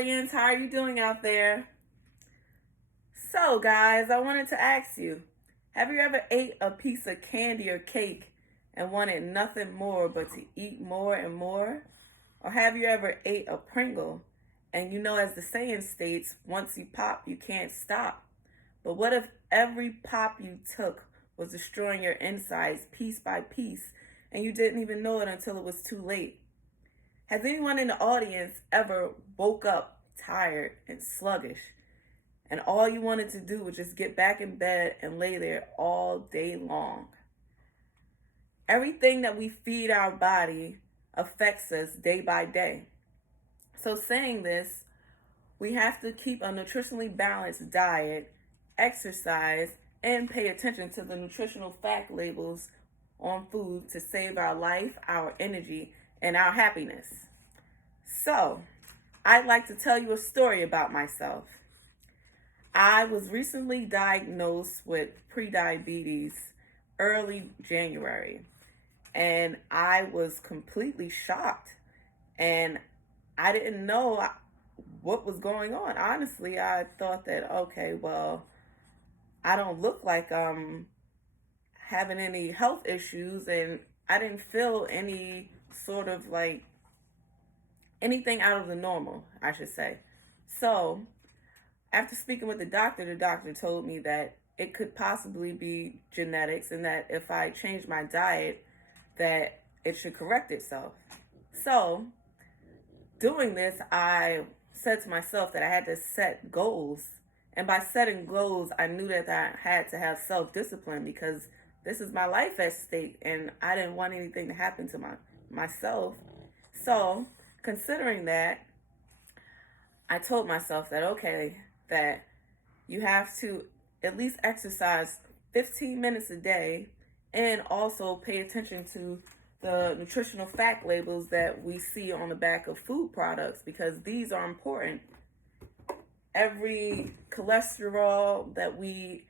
audience. How are you doing out there? So, guys, I wanted to ask you, have you ever ate a piece of candy or cake and wanted nothing more but to eat more and more? Or have you ever ate a Pringle and as the saying states, once you pop, you can't stop? But what if every pop you took was destroying your insides piece by piece and you didn't even know it until it was too late? Has anyone in the audience ever woke up tired and sluggish and all you wanted to do was just get back in bed and lay there all day long? Everything that we feed our body affects us day by day. So saying this, we have to keep a nutritionally balanced diet, exercise, and pay attention to the nutritional fact labels on food to save our life, our energy, and our happiness. So, I'd like to tell you a story about myself. I was recently diagnosed with prediabetes early January, and I was completely shocked, and I didn't know what was going on. Honestly, I thought that, okay, well, I don't look like I'm having any health issues, and I didn't feel any sort of like anything out of the normal, I should say. So, after speaking with the doctor told me that it could possibly be genetics and that if I change my diet, that it should correct itself. So, doing this, I said to myself that I had to set goals. And by setting goals, I knew that I had to have self-discipline because this is my life at stake and I didn't want anything to happen to myself. So, considering that, I told myself that, okay, that you have to at least exercise 15 minutes a day and also pay attention to the nutritional fact labels that we see on the back of food products because these are important. Every cholesterol that we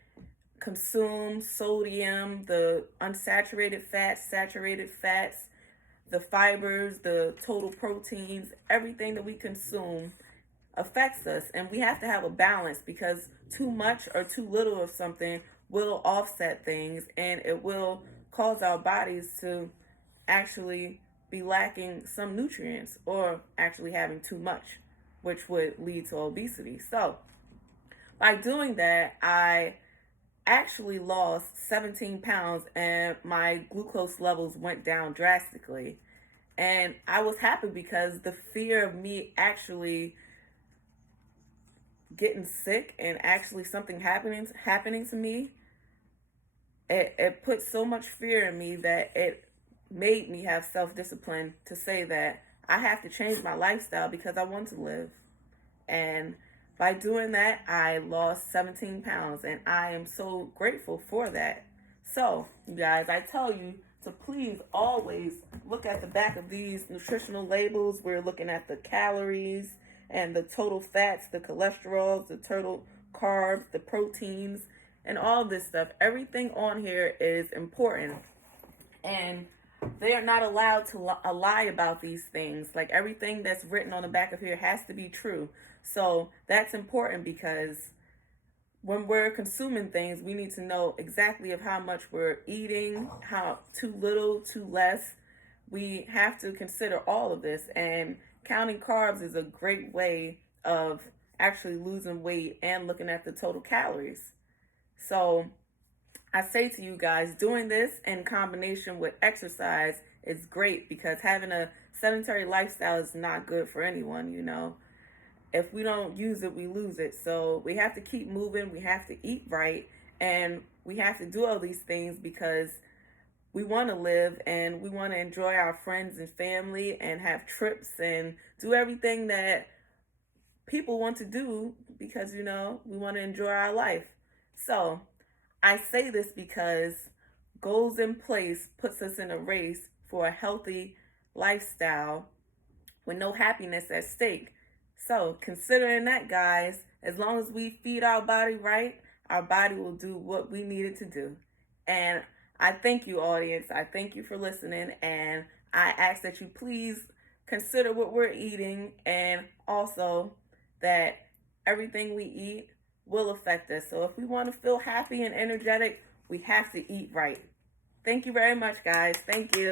consume, sodium, the unsaturated fats, saturated fats, the fibers, the total proteins, everything that we consume affects us. And we have to have a balance because too much or too little of something will offset things and it will cause our bodies to actually be lacking some nutrients or actually having too much, which would lead to obesity. So by doing that, I actually lost 17 pounds and my glucose levels went down drastically. And I was happy because the fear of me actually getting sick and actually something happening to me, it put so much fear in me that it made me have self-discipline to say that I have to change my lifestyle because I want to live. And by doing that, I lost 17 pounds and I am so grateful for that. So, you guys, I tell you to please always look at the back of these nutritional labels. We're looking at the calories and the total fats, the cholesterols, the total carbs, the proteins, and all this stuff. Everything on here is important. And they are not allowed to lie about these things. Like everything that's written on the back of here has to be true. So that's important because when we're consuming things, we need to know exactly of how much we're eating, how too little, too less. We have to consider all of this, and counting carbs is a great way of actually losing weight and looking at the total calories. So I say to you guys, doing this in combination with exercise is great because having a sedentary lifestyle is not good for anyone, If we don't use it, we lose it. So we have to keep moving, we have to eat right, and we have to do all these things because we want to live and we want to enjoy our friends and family and have trips and do everything that people want to do because, we want to enjoy our life. So I say this because goals in place puts us in a race for a healthy lifestyle with no happiness at stake. So considering that, guys, as long as we feed our body right, our body will do what we need it to do. And I thank you, audience. I thank you for listening. And I ask that you please consider what we're eating and also that everything we eat will affect us. So if we want to feel happy and energetic, we have to eat right. Thank you very much, guys. Thank you.